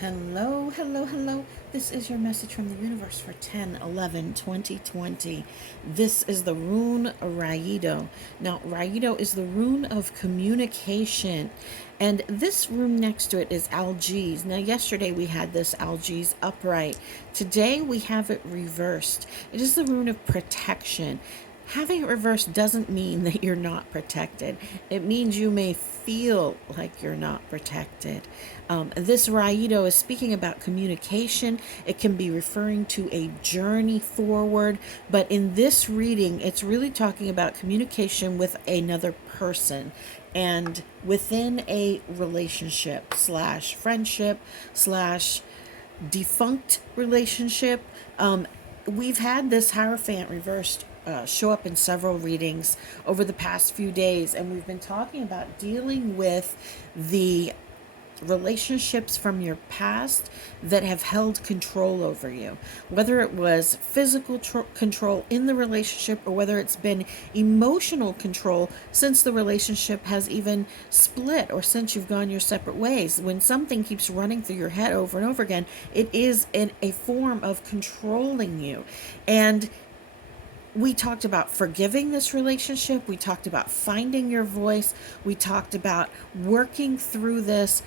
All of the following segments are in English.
Hello, hello, hello. This is your message from the universe for 10/11/2020. This is the rune Raido. Now, Raido is the rune of communication. And this rune next to it is Algiz. Now, yesterday we had this Algiz upright. Today we have it reversed. It is the rune of protection. Having it reversed doesn't mean that you're not protected. It means you may feel like you're not protected. This Raido is speaking about communication. It can be referring to a journey forward, but in this reading, it's really talking about communication with another person and within a relationship slash friendship slash defunct relationship. We've had this Hierophant reversed show up in several readings over the past few days, and we've been talking about dealing with the relationships from your past that have held control over you, whether it was physical control in the relationship or whether it's been emotional control since the relationship has even split or since you've gone your separate ways. When something keeps running through your head over and over again, it is a form of controlling you. And we talked about forgiving this relationship. We talked about finding your voice. We talked about working through this.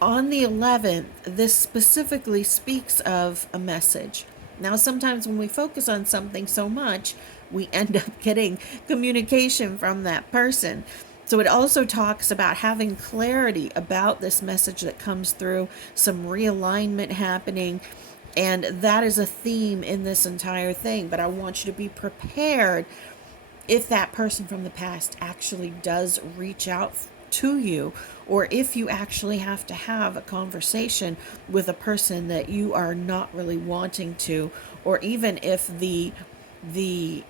On the 11th, this specifically speaks of a message. Now, sometimes when we focus on something so much, we end up getting communication from that person. So it also talks about having clarity about this message that comes through, some realignment happening. And that is a theme in this entire thing. But I want you to be prepared if that person from the past actually does reach out to you, or if you actually have to have a conversation with a person that you are not really wanting to, or even if the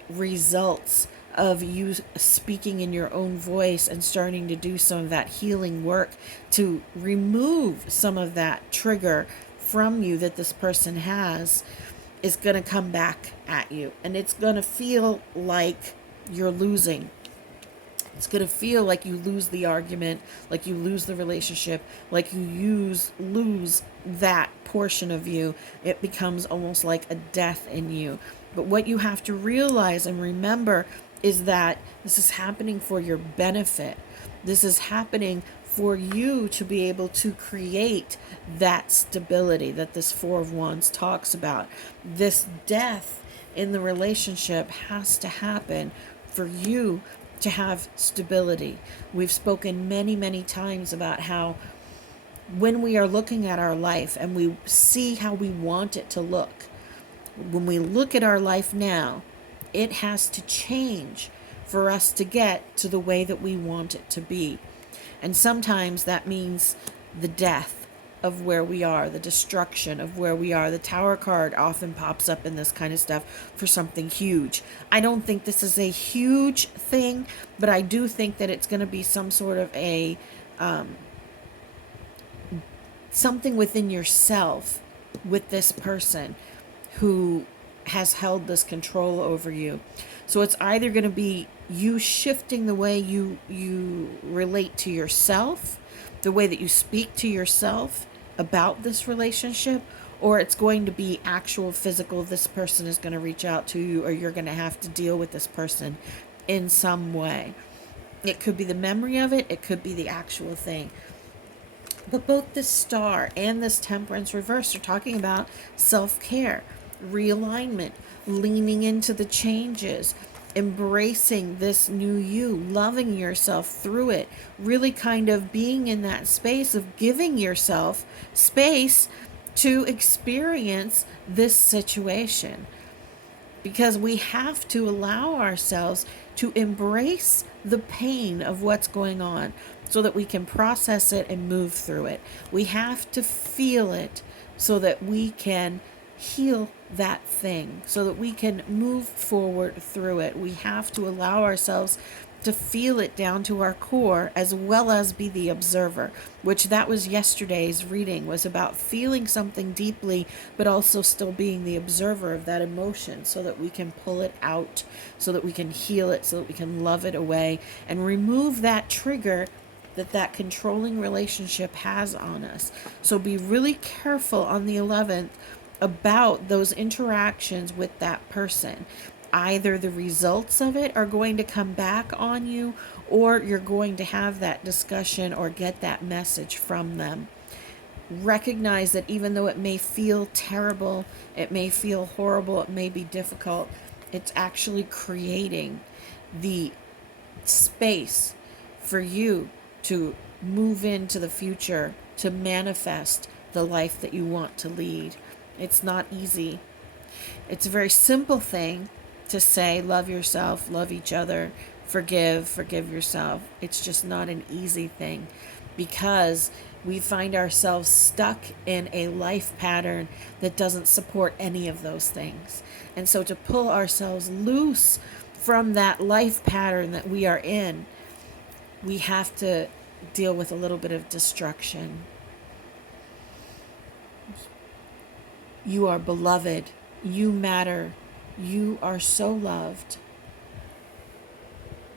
results of you speaking in your own voice and starting to do some of that healing work to remove some of that trigger from you that this person has is going to come back at you, and it's going to feel like you're losing. It's going to feel like you lose the argument, like you lose the relationship, like you lose that portion of you. It becomes almost like a death in you. But what you have to realize and remember is that this is happening for your benefit. This is happening for you to be able to create that stability that this Four of Wands talks about. This death in the relationship has to happen for you to have stability. We've spoken many, many times about how when we are looking at our life and we see how we want it to look, when we look at our life now, it has to change for us to get to the way that we want it to be. And sometimes that means the death of where we are, the destruction of where we are. The Tower card often pops up in this kind of stuff for something huge. I don't think this is a huge thing, but I do think that it's going to be some sort of a something within yourself with this person who has held this control over you. So it's either going to be you shifting the way you relate to yourself, the way that you speak to yourself about this relationship, or it's going to be actual physical. This person is going to reach out to you, or you're going to have to deal with this person in some way. It could be the memory of it. It could be the actual thing. But both this Star and this Temperance reverse are talking about self-care, realignment, leaning into the changes, embracing this new you, loving yourself through it, really kind of being in that space of giving yourself space to experience this situation. Because we have to allow ourselves to embrace the pain of what's going on so that we can process it and move through it. We have to feel it so that we can heal that thing, so that we can move forward through it. We have to allow ourselves to feel it down to our core, as well as be the observer, which that was yesterday's reading, was about feeling something deeply, but also still being the observer of that emotion so that we can pull it out, so that we can heal it, so that we can love it away and remove that trigger that that controlling relationship has on us. So be really careful on the 11th about those interactions with that person. Either the results of it are going to come back on you, or you're going to have that discussion or get that message from them. Recognize that even though it may feel terrible, it may feel horrible, it may be difficult, it's actually creating the space for you to move into the future, to manifest the life that you want to lead. It's not easy. It's a very simple thing to say, love yourself, love each other, forgive yourself. It's just not an easy thing, because we find ourselves stuck in a life pattern that doesn't support any of those things. And so to pull ourselves loose from that life pattern that we are in, we have to deal with a little bit of destruction. You are beloved. You matter. You are so loved.